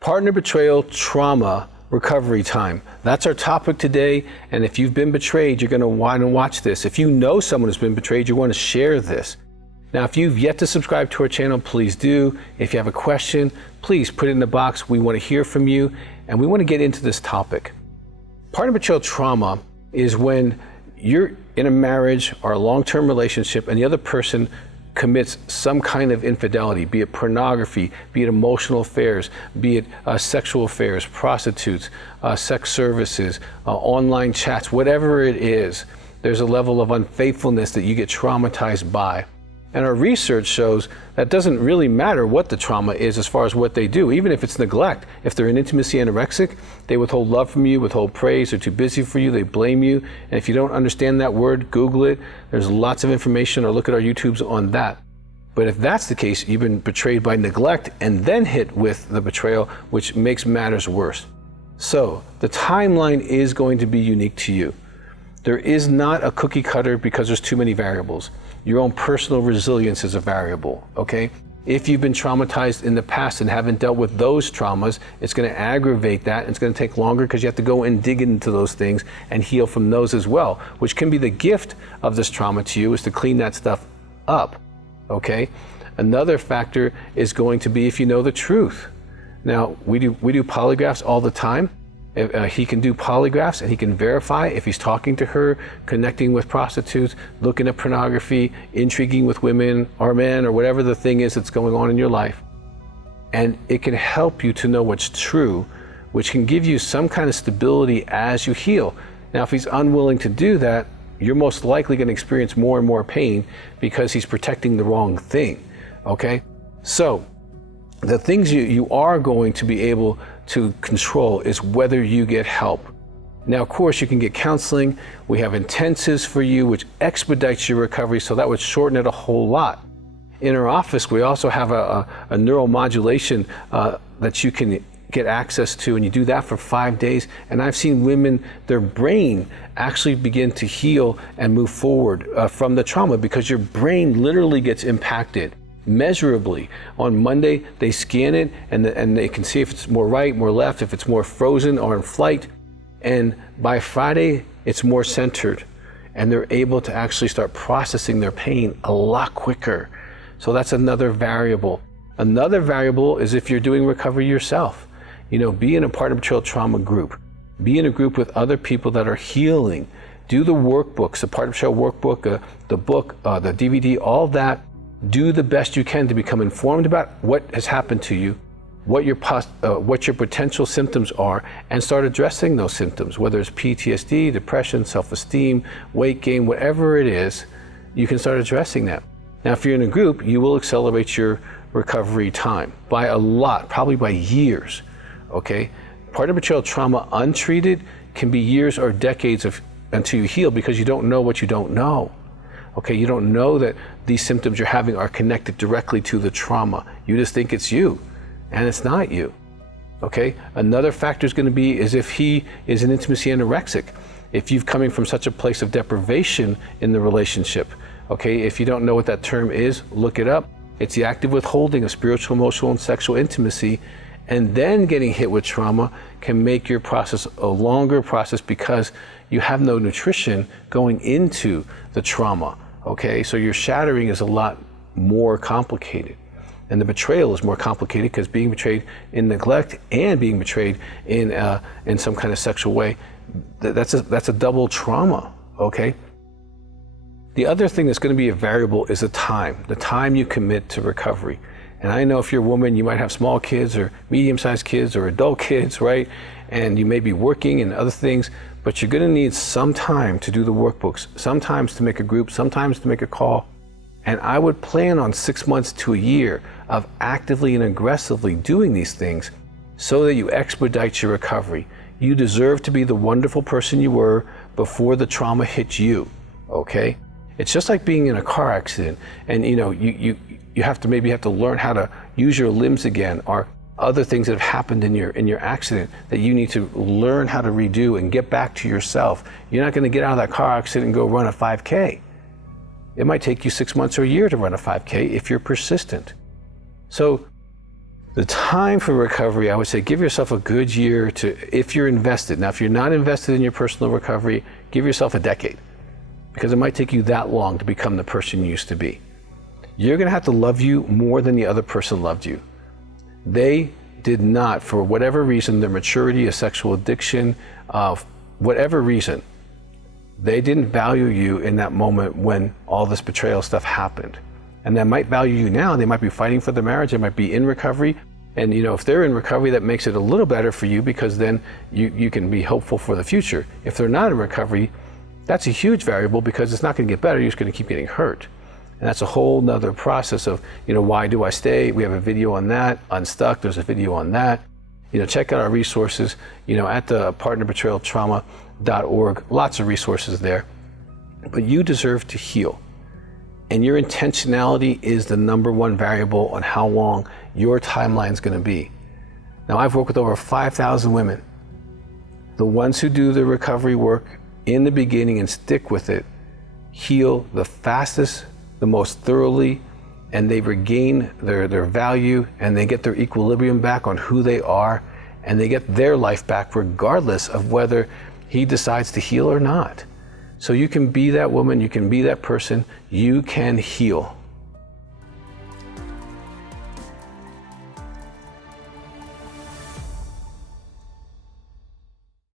Partner betrayal trauma recovery time. That's our topic today. And if you've been betrayed, you're going to want to watch this. If you know someone who's been betrayed, you want to share this. Now, if you've yet to subscribe to our channel, please do. If you have a question, please put it in the box. We want to hear from you, and we want to get into this topic. Partner betrayal trauma is when you're in a marriage or a long-term relationship and the other person commits some kind of infidelity, be it pornography, be it emotional affairs, be it sexual affairs, prostitutes, sex services, online chats, whatever it is, there's a level of unfaithfulness that you get traumatized by. And our research shows that doesn't really matter what the trauma is as far as what they do, even if it's neglect. If they're an intimacy anorexic, they withhold love from you, withhold praise, they're too busy for you, they blame you. And if you don't understand that word, Google it. There's lots of information, or look at our YouTubes on that. But if that's the case, you've been betrayed by neglect and then hit with the betrayal, which makes matters worse. So the timeline is going to be unique to you. There is not a cookie cutter because there's too many variables. Your own personal resilience is a variable, okay? If you've been traumatized in the past and haven't dealt with those traumas, it's going to aggravate that. It's going to take longer because you have to go and dig into those things and heal from those as well, which can be the gift of this trauma to you, is to clean that stuff up, okay? Another factor is going to be if you know the truth. Now, we do polygraphs all the time. He can do polygraphs and he can verify if he's talking to her, connecting with prostitutes, looking at pornography, intriguing with women or men, or whatever the thing is that's going on in your life. And it can help you to know what's true, which can give you some kind of stability as you heal. Now, if he's unwilling to do that, you're most likely going to experience more and more pain because he's protecting the wrong thing, okay? So the things you are going to be able to control is whether you get help. Now, of course, you can get counseling. We have intensives for you, which expedites your recovery, so that would shorten it a whole lot. In our office, we also have a neuromodulation that you can get access to, and you do that for 5 days. And I've seen women, their brain actually begin to heal and move forward from the trauma, because your brain literally gets impacted measurably. On Monday, they scan it and they can see if it's more right, more left, if it's more frozen or in flight. And by Friday, it's more centered, and they're able to actually start processing their pain a lot quicker. So that's another variable. Another variable is if you're doing recovery yourself. You know, be in a partner betrayal trauma group. Be in a group with other people that are healing. Do the workbooks, the partner betrayal workbook, the book, the DVD, all that. Do the best you can to become informed about what has happened to you, what your potential symptoms are, and start addressing those symptoms, whether it's PTSD, depression, self-esteem, weight gain, whatever it is, you can start addressing that. Now, if you're in a group, you will accelerate your recovery time by a lot, probably by years, okay? Partner betrayal trauma untreated can be years or decades until you heal, because you don't know what you don't know. Okay, you don't know that these symptoms you're having are connected directly to the trauma. You just think it's you, and it's not you. Okay, another factor is going to be is if he is an intimacy anorexic. If you've coming from such a place of deprivation in the relationship. Okay, if you don't know what that term is, look it up. It's the active withholding of spiritual, emotional, and sexual intimacy, and then getting hit with trauma can make your process a longer process because you have no nutrition going into the trauma. Okay, so your shattering is a lot more complicated. And the betrayal is more complicated because being betrayed in neglect and being betrayed in some kind of sexual way, that's a double trauma, okay? The other thing that's going to be a variable is the time you commit to recovery. And I know if you're a woman, you might have small kids or medium-sized kids or adult kids, right? And you may be working and other things, but you're going to need some time to do the workbooks, sometimes to make a group, sometimes to make a call. And I would plan on 6 months to a year of actively and aggressively doing these things so that you expedite your recovery. You deserve to be the wonderful person you were before the trauma hit you, okay? It's just like being in a car accident, and you know, you have to maybe learn how to use your limbs again, or other things that have happened in your accident that you need to learn how to redo and get back to yourself. You're not going to get out of that car accident and go run a 5K. It might take you 6 months or a year to run a 5K if you're persistent. So The time for recovery, I would say give yourself a good year if you're invested. Now, if you're not invested in your personal recovery, give yourself a decade, because it might take you that long to become the person you used to be. You're gonna have to love you more than the other person loved you. They did not, for whatever reason, their maturity, a sexual addiction, whatever reason, they didn't value you in that moment when all this betrayal stuff happened. And they might value you now. They might be fighting for the marriage. They might be in recovery. And if they're in recovery, that makes it a little better for you, because then you can be hopeful for the future. If they're not in recovery, that's a huge variable, because it's not going to get better. You're just going to keep getting hurt. And that's a whole nother process of, why do I stay? We have a video on that. Unstuck, there's a video on that. Check out our resources, at the partnerbetrayaltrauma.org. Lots of resources there. But you deserve to heal. And your intentionality is the number one variable on how long your timeline is going to be. Now, I've worked with over 5,000 women. The ones who do the recovery work in the beginning and stick with it heal the fastest, the most thoroughly, and they regain their value, and they get their equilibrium back on who they are, and they get their life back regardless of whether he decides to heal or not. So you can be that woman, you can be that person, you can heal.